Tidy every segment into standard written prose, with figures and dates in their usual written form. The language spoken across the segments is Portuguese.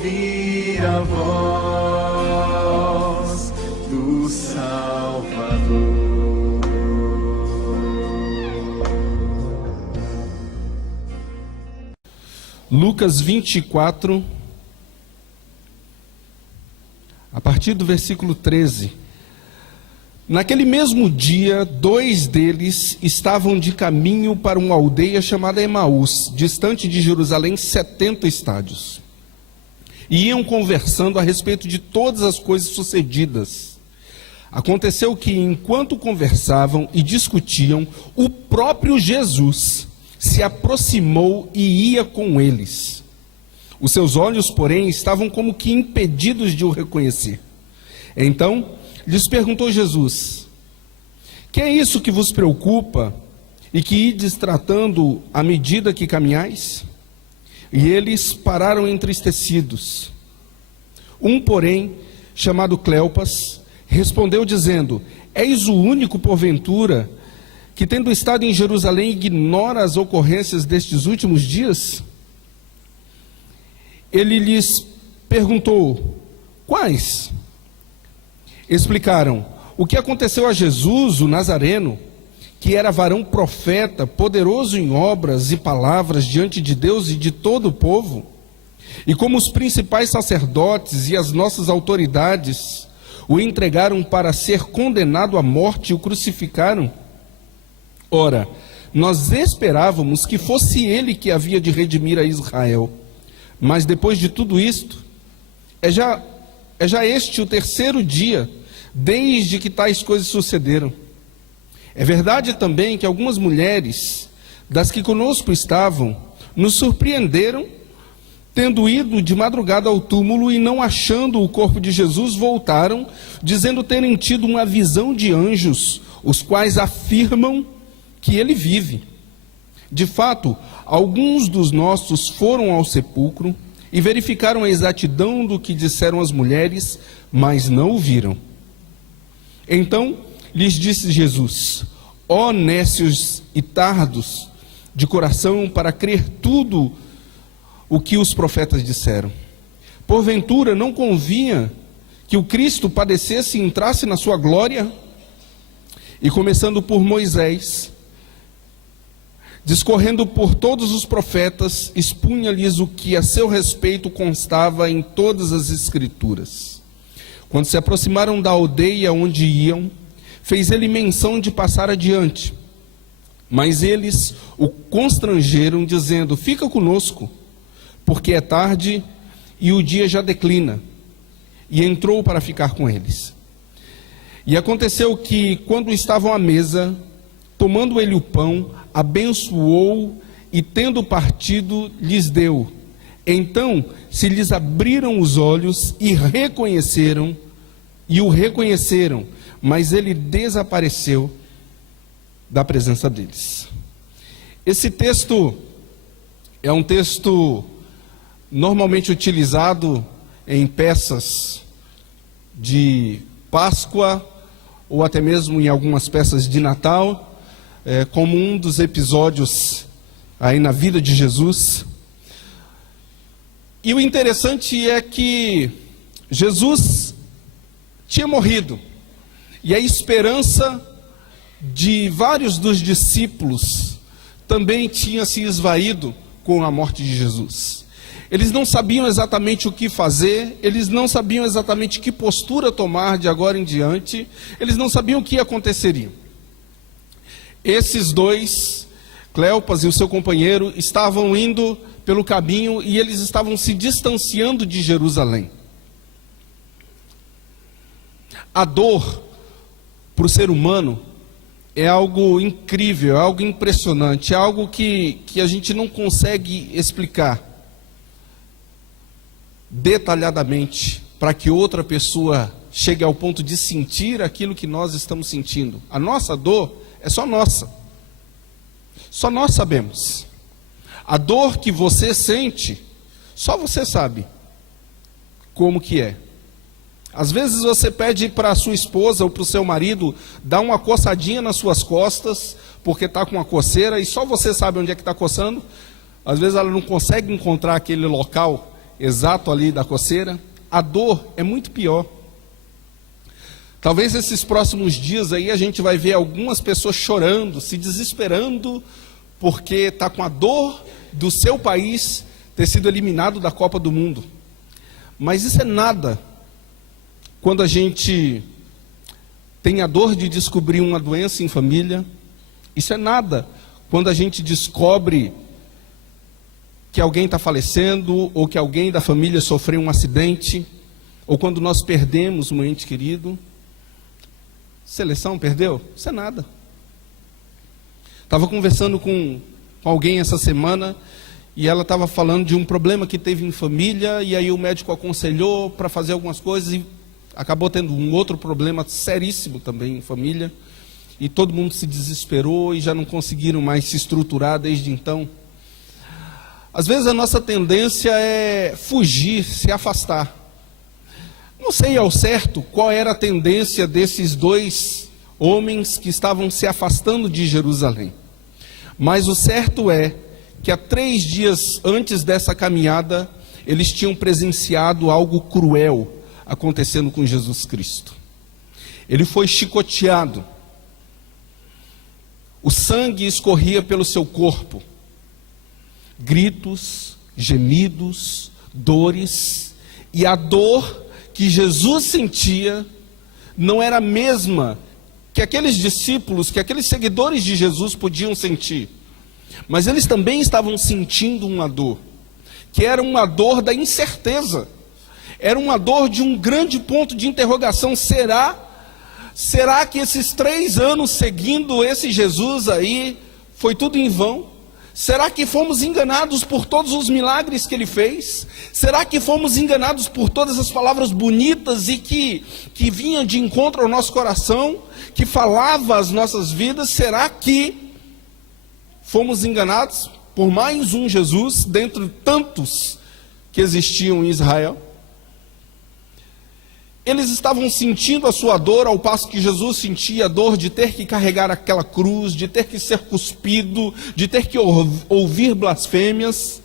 ouvir a voz do Salvador. Lucas 24, a partir do versículo 13. Naquele mesmo dia, 2 deles estavam de caminho para uma aldeia chamada Emaús, distante de Jerusalém 70 estádios. E iam conversando a respeito de todas as coisas sucedidas. Aconteceu que, enquanto conversavam e discutiam, o próprio Jesus se aproximou e ia com eles. Os seus olhos, porém, estavam como que impedidos de o reconhecer. Então lhes perguntou Jesus: que é isso que vos preocupa e que ides tratando à medida que caminhais? E eles pararam entristecidos. Um, porém, chamado Cleopas, respondeu dizendo: és o único, porventura, que tendo estado em Jerusalém ignora as ocorrências destes últimos dias? Ele lhes perguntou: quais? Explicaram: o que aconteceu a Jesus, o Nazareno, que era varão profeta, poderoso em obras e palavras diante de Deus e de todo o povo, e como os principais sacerdotes e as nossas autoridades o entregaram para ser condenado à morte e o crucificaram. Ora, nós esperávamos que fosse ele que havia de redimir a Israel. Mas depois de tudo isto, é já este o 3º dia desde que tais coisas sucederam. É verdade também que algumas mulheres, das que conosco estavam, nos surpreenderam, tendo ido de madrugada ao túmulo e não achando o corpo de Jesus, voltaram, dizendo terem tido uma visão de anjos, os quais afirmam que ele vive. De fato, alguns dos nossos foram ao sepulcro e verificaram a exatidão do que disseram as mulheres, mas não o viram. Então lhes disse Jesus: ó nécios e tardos de coração para crer tudo o que os profetas disseram. Porventura não convinha que o Cristo padecesse e entrasse na sua glória? E começando por Moisés, discorrendo por todos os profetas, expunha-lhes o que a seu respeito constava em todas as Escrituras. Quando se aproximaram da aldeia onde iam, fez ele menção de passar adiante. Mas eles o constrangeram, dizendo: fica conosco, porque é tarde e o dia já declina. E entrou para ficar com eles. E aconteceu que, quando estavam à mesa, tomando ele o pão, abençoou e, tendo partido, lhes deu. Então se lhes abriram os olhos e o reconheceram, mas ele desapareceu da presença deles. Esse texto é um texto normalmente utilizado em peças de Páscoa ou até mesmo em algumas peças de Natal, como um dos episódios aí na vida de Jesus. E o interessante é que Jesus tinha morrido, e a esperança de vários dos discípulos também tinha se esvaído com a morte de Jesus. Eles não sabiam exatamente o que fazer, eles não sabiam exatamente que postura tomar de agora em diante, eles não sabiam o que aconteceria. Esses dois, Cleopas e o seu companheiro, estavam indo pelo caminho e eles estavam se distanciando de Jerusalém. A dor, para o ser humano, é algo incrível, é algo impressionante, é algo que a gente não consegue explicar detalhadamente para que outra pessoa chegue ao ponto de sentir aquilo que nós estamos sentindo. A nossa dor é só nossa. Só nós sabemos. A dor que você sente, só você sabe como que é. Às vezes você pede para a sua esposa ou para o seu marido dar uma coçadinha nas suas costas, porque está com uma coceira, e só você sabe onde é que está coçando. Às vezes ela não consegue encontrar aquele local exato ali da coceira. A dor é muito pior. Talvez esses próximos dias aí a gente vai ver algumas pessoas chorando, se desesperando, porque está com a dor do seu país ter sido eliminado da Copa do Mundo. Mas isso é nada quando a gente tem a dor de descobrir uma doença em família. Isso é nada quando a gente descobre que alguém está falecendo, ou que alguém da família sofreu um acidente, ou quando nós perdemos um ente querido. Seleção, perdeu? Isso é nada. Estava conversando com alguém essa semana, e ela estava falando de um problema que teve em família, e aí o médico aconselhou para fazer algumas coisas, e acabou tendo um outro problema seríssimo também em família, e todo mundo se desesperou, e já não conseguiram mais se estruturar desde então. Às vezes a nossa tendência é fugir, se afastar. Não sei ao certo qual era a tendência desses dois homens que estavam se afastando de Jerusalém. Mas o certo é que há 3 dias antes dessa caminhada, eles tinham presenciado algo cruel acontecendo com Jesus Cristo. Ele foi chicoteado. O sangue escorria pelo seu corpo. Gritos, gemidos, dores, e a dor que Jesus sentia não era a mesma que aqueles discípulos, que aqueles seguidores de Jesus podiam sentir, mas eles também estavam sentindo uma dor, que era uma dor da incerteza, era uma dor de um grande ponto de interrogação. Será que esses 3 anos seguindo esse Jesus aí, foi tudo em vão? Será que fomos enganados por todos os milagres que ele fez? Será que fomos enganados por todas as palavras bonitas e que vinham de encontro ao nosso coração, que falava as nossas vidas? Será que fomos enganados por mais um Jesus, dentre tantos que existiam em Israel? Eles estavam sentindo a sua dor, ao passo que Jesus sentia a dor de ter que carregar aquela cruz, de ter que ser cuspido, de ter que ouvir blasfêmias.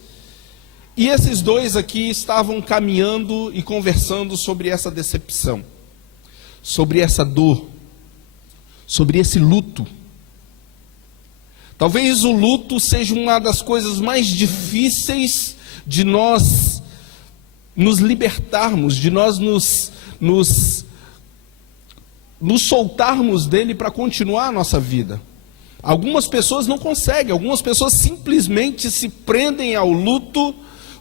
E esses dois aqui estavam caminhando e conversando sobre essa decepção, sobre essa dor, sobre esse luto. Talvez o luto seja uma das coisas mais difíceis de nós nos libertarmos, de nós nos soltarmos dele para continuar a nossa vida. Algumas pessoas não conseguem, algumas pessoas simplesmente se prendem ao luto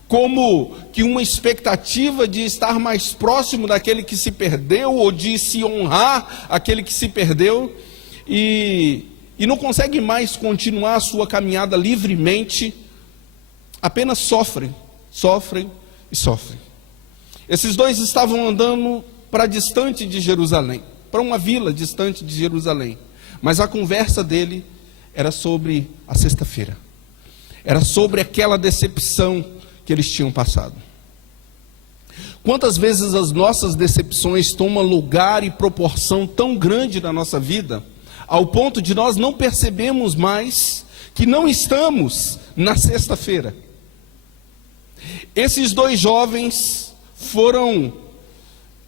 como que uma expectativa de estar mais próximo daquele que se perdeu, ou de se honrar aquele que se perdeu, e não conseguem mais continuar a sua caminhada livremente, apenas sofrem e sofrem. Esses dois estavam andando para distante de Jerusalém, para uma vila distante de Jerusalém, mas a conversa dele era sobre a sexta-feira, era sobre aquela decepção que eles tinham passado. Quantas vezes as nossas decepções tomam lugar e proporção tão grande na nossa vida, ao ponto de nós não percebemos mais que não estamos na sexta-feira. Esses dois jovens foram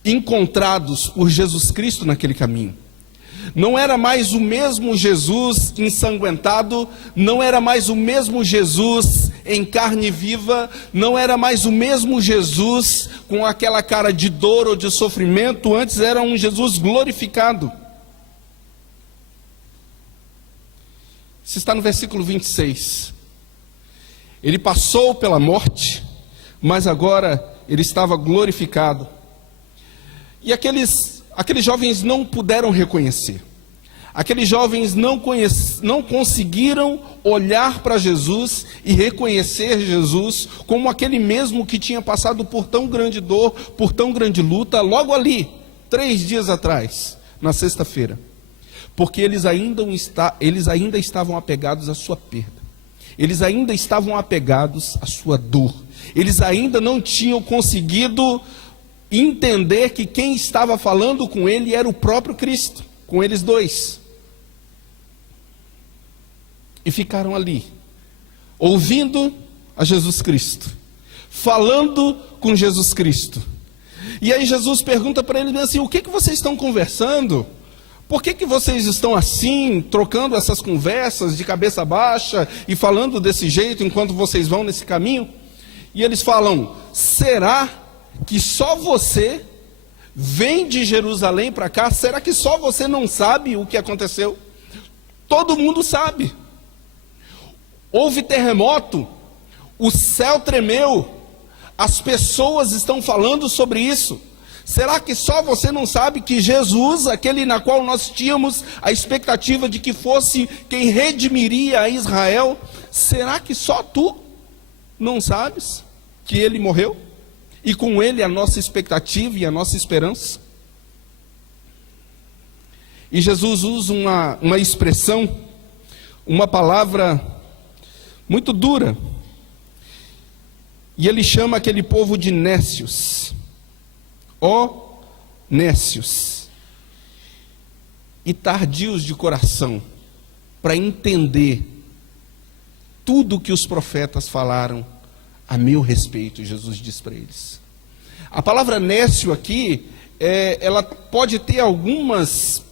encontrados por Jesus Cristo naquele caminho. Não era mais o mesmo Jesus ensanguentado, não era mais o mesmo Jesus em carne viva, não era mais o mesmo Jesus com aquela cara de dor ou de sofrimento. Antes era um Jesus glorificado. Isso está no versículo 26. Ele passou pela morte, mas agora ele estava glorificado. E aqueles jovens não puderam reconhecer. Aqueles jovens não conseguiram olhar para Jesus e reconhecer Jesus como aquele mesmo que tinha passado por tão grande dor, por tão grande luta, logo ali, 3 dias atrás, na sexta-feira. Porque eles ainda estavam apegados à sua perda. Eles ainda estavam apegados à sua dor. Eles ainda não tinham conseguido entender que quem estava falando com ele era o próprio Cristo, com eles dois. E ficaram ali, ouvindo a Jesus Cristo, falando com Jesus Cristo. E aí Jesus pergunta para eles assim: o que vocês estão conversando? Por que vocês estão assim, trocando essas conversas de cabeça baixa e falando desse jeito enquanto vocês vão nesse caminho? E eles falam: será que só você vem de Jerusalém para cá? Será que só você não sabe o que aconteceu? Todo mundo sabe. Houve terremoto, o céu tremeu, as pessoas estão falando sobre isso. Será que só você não sabe que Jesus, aquele na qual nós tínhamos a expectativa de que fosse quem redimiria a Israel, será que só tu não sabes que ele morreu? E com ele a nossa expectativa e a nossa esperança? E Jesus usa uma expressão, uma palavra muito dura. E ele chama aquele povo de nécios. Ó nécios e tardios de coração para entender tudo que os profetas falaram a meu respeito, Jesus diz para eles. A palavra nécio aqui, ela pode ter algumas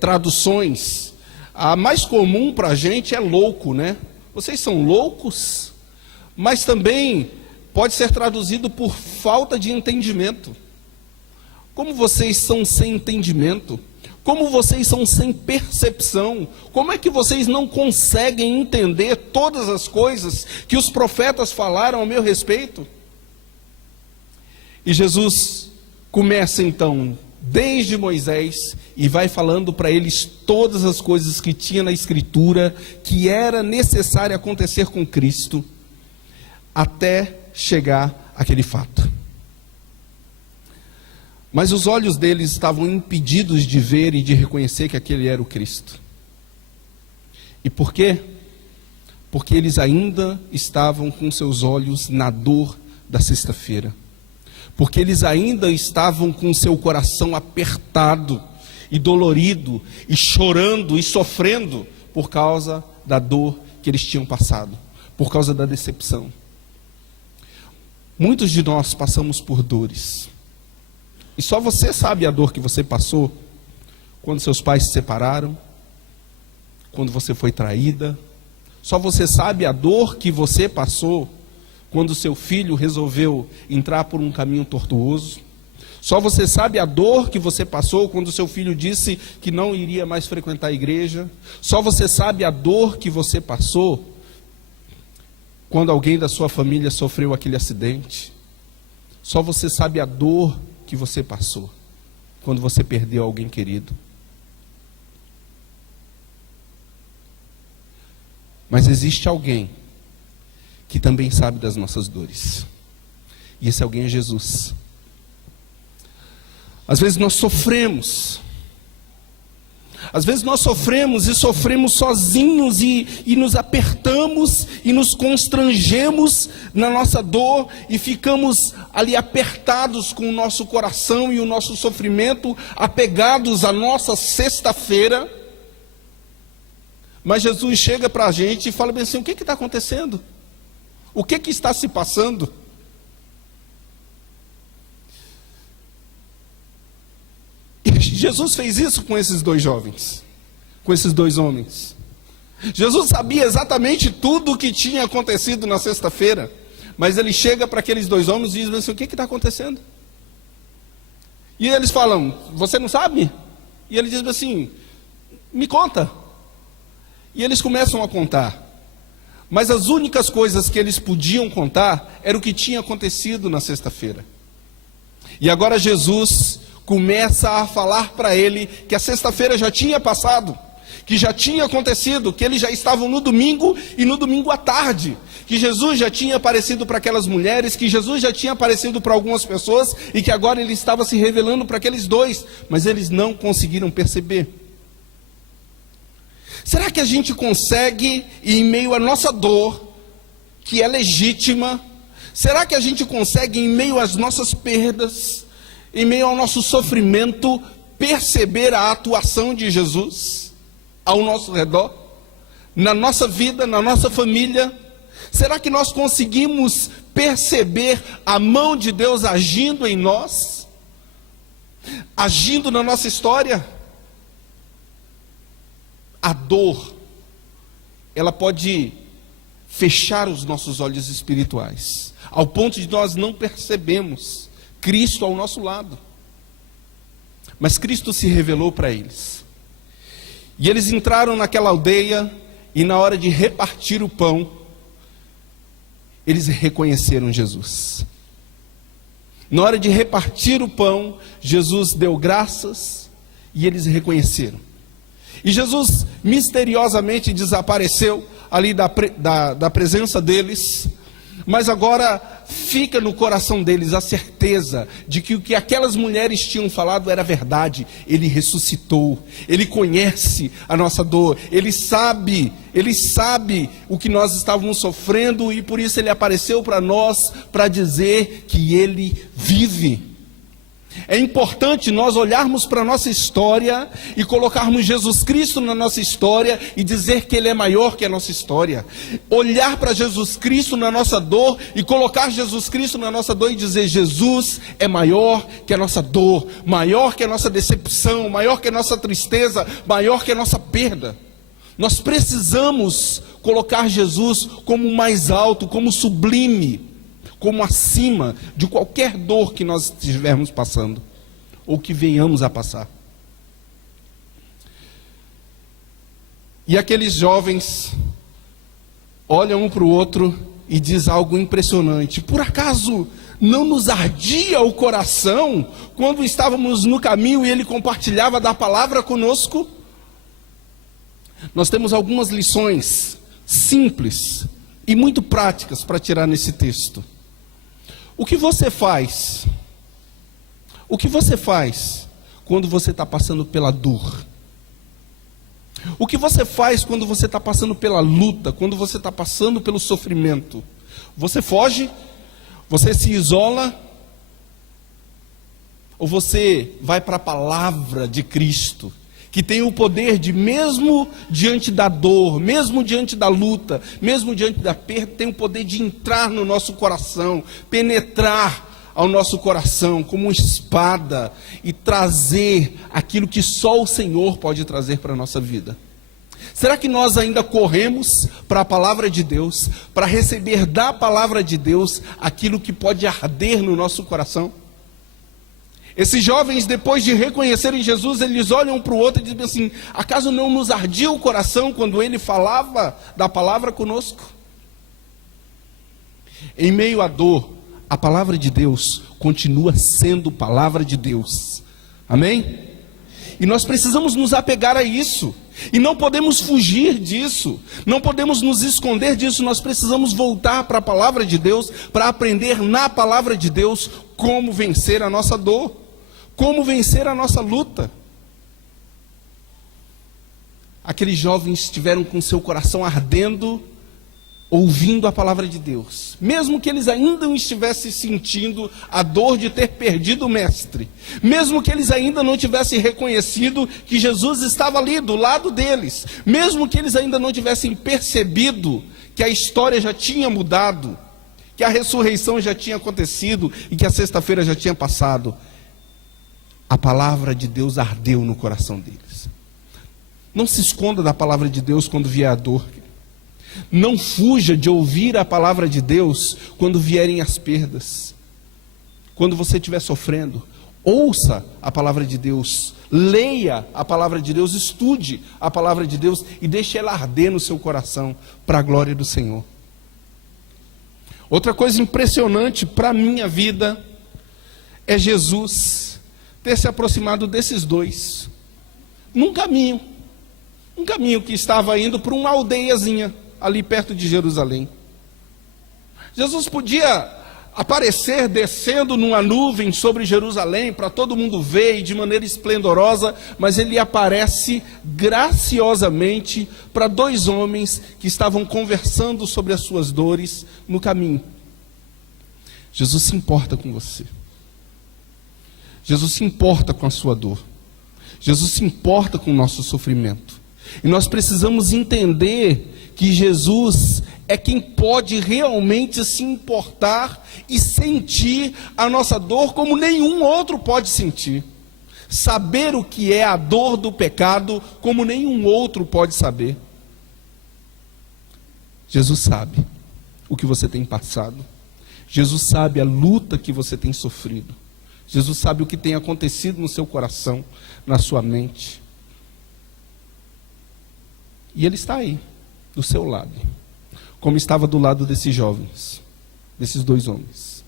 traduções. A mais comum para a gente é louco, né? Vocês são loucos, mas também pode ser traduzido por falta de entendimento. Como vocês são sem entendimento? Como vocês são sem percepção? Como é que vocês não conseguem entender todas as coisas que os profetas falaram ao meu respeito? E Jesus começa então, desde Moisés, e vai falando para eles todas as coisas que tinha na Escritura, que era necessário acontecer com Cristo, até chegar àquele fato. Mas os olhos deles estavam impedidos de ver e de reconhecer que aquele era o Cristo. E por quê? Porque eles ainda estavam com seus olhos na dor da sexta-feira. Porque eles ainda estavam com seu coração apertado e dolorido, e chorando e sofrendo por causa da dor que eles tinham passado, por causa da decepção. Muitos de nós passamos por dores. E só você sabe a dor que você passou quando seus pais se separaram, quando você foi traída. Só você sabe a dor que você passou quando seu filho resolveu entrar por um caminho tortuoso. Só você sabe a dor que você passou quando seu filho disse que não iria mais frequentar a igreja. Só você sabe a dor que você passou quando alguém da sua família sofreu aquele acidente. Só você sabe a dor que você passou quando você perdeu alguém querido. Mas existe alguém que também sabe das nossas dores. E esse alguém é Jesus. Às vezes nós sofremos. Às vezes nós sofremos e sofremos sozinhos e nos apertamos e nos constrangemos na nossa dor e ficamos ali apertados com o nosso coração e o nosso sofrimento, apegados à nossa sexta-feira. Mas Jesus chega para a gente e fala bem assim: o que está acontecendo? O que está se passando? E Jesus fez isso com esses dois jovens, com esses dois homens. Jesus sabia exatamente tudo o que tinha acontecido na sexta-feira, mas ele chega para aqueles dois homens e diz assim: o que está acontecendo? E eles falam: você não sabe? E ele diz assim: me conta. E eles começam a contar. Mas as únicas coisas que eles podiam contar era o que tinha acontecido na sexta-feira. E agora Jesus começa a falar para ele que a sexta-feira já tinha passado, que já tinha acontecido, que eles já estavam no domingo e no domingo à tarde, que Jesus já tinha aparecido para aquelas mulheres, que Jesus já tinha aparecido para algumas pessoas e que agora ele estava se revelando para aqueles dois, mas eles não conseguiram perceber. Será que a gente consegue, em meio à nossa dor, que é legítima, será que a gente consegue, em meio às nossas perdas, em meio ao nosso sofrimento, perceber a atuação de Jesus ao nosso redor, na nossa vida, na nossa família? Será que nós conseguimos perceber a mão de Deus agindo em nós? Agindo na nossa história? A dor, ela pode fechar os nossos olhos espirituais, ao ponto de nós não percebemos Cristo ao nosso lado. Mas Cristo se revelou para eles. E eles entraram naquela aldeia, e na hora de repartir o pão, eles reconheceram Jesus. Na hora de repartir o pão, Jesus deu graças, e eles reconheceram. E Jesus misteriosamente desapareceu ali da presença deles, mas agora fica no coração deles a certeza de que o que aquelas mulheres tinham falado era verdade. Ele ressuscitou, Ele conhece a nossa dor, Ele sabe o que nós estávamos sofrendo, e por isso Ele apareceu para nós, para dizer que Ele vive. É importante nós olharmos para a nossa história e colocarmos Jesus Cristo na nossa história e dizer que Ele é maior que a nossa história. Olhar para Jesus Cristo na nossa dor e colocar Jesus Cristo na nossa dor e dizer: Jesus é maior que a nossa dor, maior que a nossa decepção, maior que a nossa tristeza, maior que a nossa perda. Nós precisamos colocar Jesus como mais alto, como sublime, como acima de qualquer dor que nós estivermos passando, ou que venhamos a passar. E aqueles jovens olham um para o outro e diz algo impressionante: por acaso não nos ardia o coração quando estávamos no caminho e ele compartilhava da palavra conosco? Nós temos algumas lições simples e muito práticas para tirar nesse texto. O que você faz? O que você faz quando você está passando pela dor? O que você faz quando você está passando pela luta, quando você está passando pelo sofrimento? Você foge? Você se isola? Ou você vai para a palavra de Cristo, que tem o poder de, mesmo diante da dor, mesmo diante da luta, mesmo diante da perda, tem o poder de entrar no nosso coração, penetrar ao nosso coração como uma espada e trazer aquilo que só o Senhor pode trazer para a nossa vida? Será que nós ainda corremos para a palavra de Deus, para receber da palavra de Deus aquilo que pode arder no nosso coração? Esses jovens, depois de reconhecerem Jesus, eles olham um para o outro e dizem assim: acaso não nos ardia o coração quando ele falava da palavra conosco? Em meio à dor, a palavra de Deus continua sendo palavra de Deus. Amém? E nós precisamos nos apegar a isso. E não podemos fugir disso. Não podemos nos esconder disso. Nós precisamos voltar para a palavra de Deus, para aprender na palavra de Deus como vencer a nossa dor, como vencer a nossa luta. Aqueles jovens estiveram com seu coração ardendo, ouvindo a palavra de Deus, mesmo que eles ainda não estivessem sentindo a dor de ter perdido o mestre, mesmo que eles ainda não tivessem reconhecido que Jesus estava ali do lado deles, mesmo que eles ainda não tivessem percebido que a história já tinha mudado, que a ressurreição já tinha acontecido e que a sexta-feira já tinha passado, a palavra de Deus ardeu no coração deles. Não se esconda da palavra de Deus quando vier a dor. Não fuja de ouvir a palavra de Deus quando vierem as perdas. Quando você estiver sofrendo, ouça a palavra de Deus, leia a palavra de Deus, estude a palavra de Deus e deixe ela arder no seu coração para a glória do Senhor. Outra coisa impressionante para a minha vida é Jesus ter se aproximado desses dois num caminho que estava indo para uma aldeiazinha ali perto de Jerusalém. Jesus podia aparecer descendo numa nuvem sobre Jerusalém para todo mundo ver e de maneira esplendorosa, mas ele aparece graciosamente para dois homens que estavam conversando sobre as suas dores no caminho. Jesus se importa com você. Jesus se importa com a sua dor. Jesus se importa com o nosso sofrimento. E nós precisamos entender que Jesus é quem pode realmente se importar e sentir a nossa dor como nenhum outro pode sentir. Saber o que é a dor do pecado como nenhum outro pode saber. Jesus sabe o que você tem passado. Jesus sabe a luta que você tem sofrido. Jesus sabe o que tem acontecido no seu coração, na sua mente. E Ele está aí, do seu lado, como estava do lado desses jovens, desses dois homens.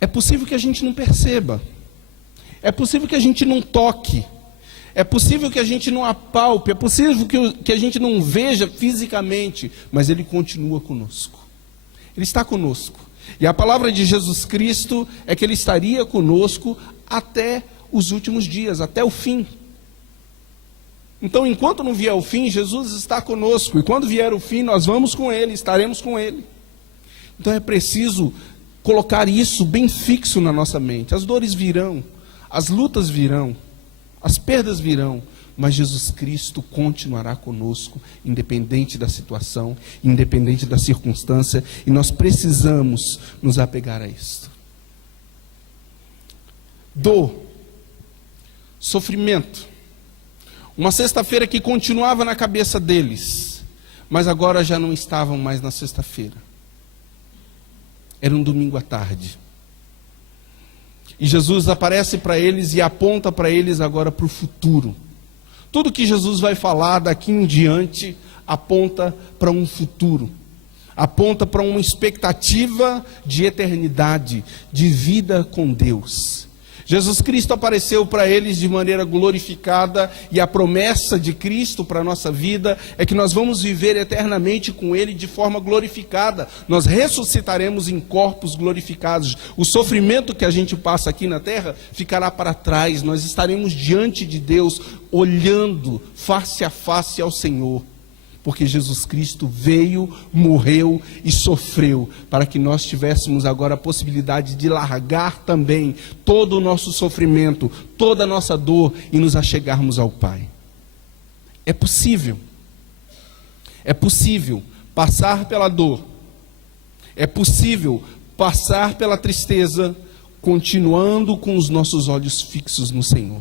É possível que a gente não perceba, é possível que a gente não toque, é possível que a gente não apalpe, é possível que a gente não veja fisicamente, mas Ele continua conosco. Ele está conosco. E a palavra de Jesus Cristo é que Ele estaria conosco até os últimos dias, até o fim. Então, enquanto não vier o fim, Jesus está conosco. E quando vier o fim, nós vamos com Ele, estaremos com Ele. Então é preciso colocar isso bem fixo na nossa mente. As dores virão, as lutas virão, as perdas virão, mas Jesus Cristo continuará conosco, independente da situação, independente da circunstância, e nós precisamos nos apegar a isso. Dor, sofrimento, uma sexta-feira que continuava na cabeça deles, mas agora já não estavam mais na sexta-feira. Era um domingo à tarde. E Jesus aparece para eles e aponta para eles agora para o futuro. Tudo que Jesus vai falar daqui em diante aponta para um futuro. Aponta para uma expectativa de eternidade, de vida com Deus. Jesus Cristo apareceu para eles de maneira glorificada, e a promessa de Cristo para a nossa vida é que nós vamos viver eternamente com Ele de forma glorificada. Nós ressuscitaremos em corpos glorificados. O sofrimento que a gente passa aqui na terra ficará para trás. Nós estaremos diante de Deus, olhando face a face ao Senhor. Porque Jesus Cristo veio, morreu e sofreu, para que nós tivéssemos agora a possibilidade de largar também todo o nosso sofrimento, toda a nossa dor, e nos achegarmos ao Pai. É possível passar pela dor, é possível passar pela tristeza, continuando com os nossos olhos fixos no Senhor.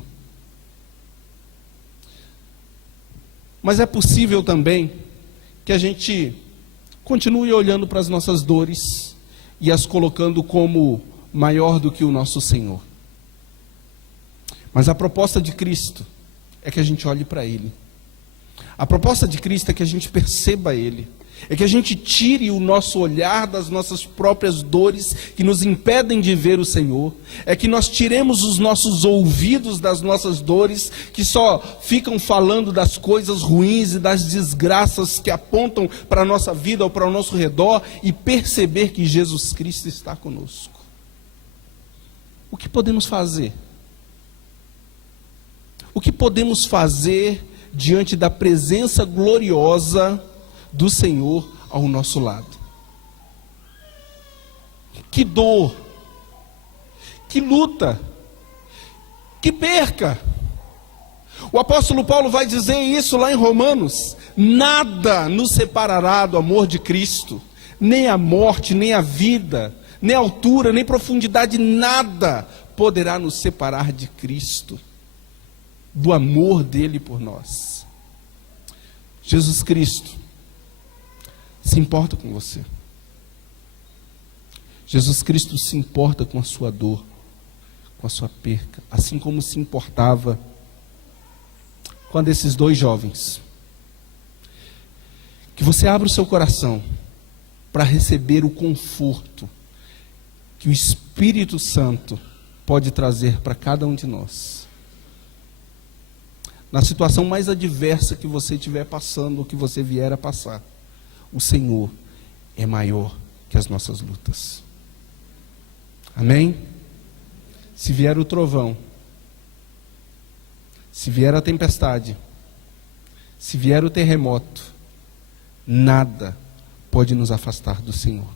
Mas é possível também que a gente continue olhando para as nossas dores e as colocando como maior do que o nosso Senhor. Mas a proposta de Cristo é que a gente olhe para Ele. A proposta de Cristo é que a gente perceba Ele. É que a gente tire o nosso olhar das nossas próprias dores que nos impedem de ver o Senhor. É que nós tiremos os nossos ouvidos das nossas dores, que só ficam falando das coisas ruins e das desgraças que apontam para a nossa vida ou para o nosso redor, e perceber que Jesus Cristo está conosco. O que podemos fazer? O que podemos fazer diante da presença gloriosa do Senhor ao nosso lado? Que dor, que luta, que perca. O apóstolo Paulo vai dizer isso lá em Romanos: nada nos separará do amor de Cristo, nem a morte, nem a vida, nem a altura, nem profundidade, nada poderá nos separar de Cristo, do amor dele por nós. Jesus Cristo se importa com você. Jesus Cristo se importa com a sua dor, com a sua perca, assim como se importava quando esses dois jovens. Que você abra o seu coração para receber o conforto que o Espírito Santo pode trazer para cada um de nós. Na situação mais adversa que você estiver passando, ou que você vier a passar, o Senhor é maior que as nossas lutas. Amém? Se vier o trovão, se vier a tempestade, se vier o terremoto, nada pode nos afastar do Senhor.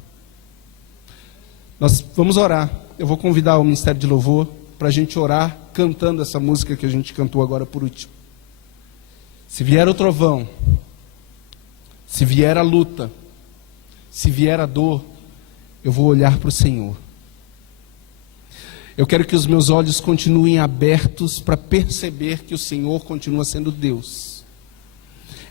Nós vamos orar. Eu vou convidar o Ministério de Louvor para a gente orar cantando essa música que a gente cantou agora por último. Se vier o trovão, Se vier a luta, se vier a dor, eu vou olhar para o Senhor. Eu quero que os meus olhos continuem abertos para perceber que o Senhor continua sendo Deus.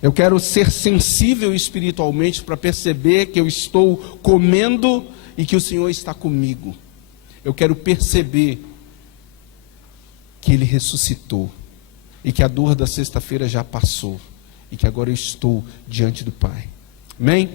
Eu quero ser sensível espiritualmente para perceber que eu estou comendo e que o Senhor está comigo. Eu quero perceber que Ele ressuscitou e que a dor da sexta-feira já passou e que agora eu estou diante do Pai. Amém?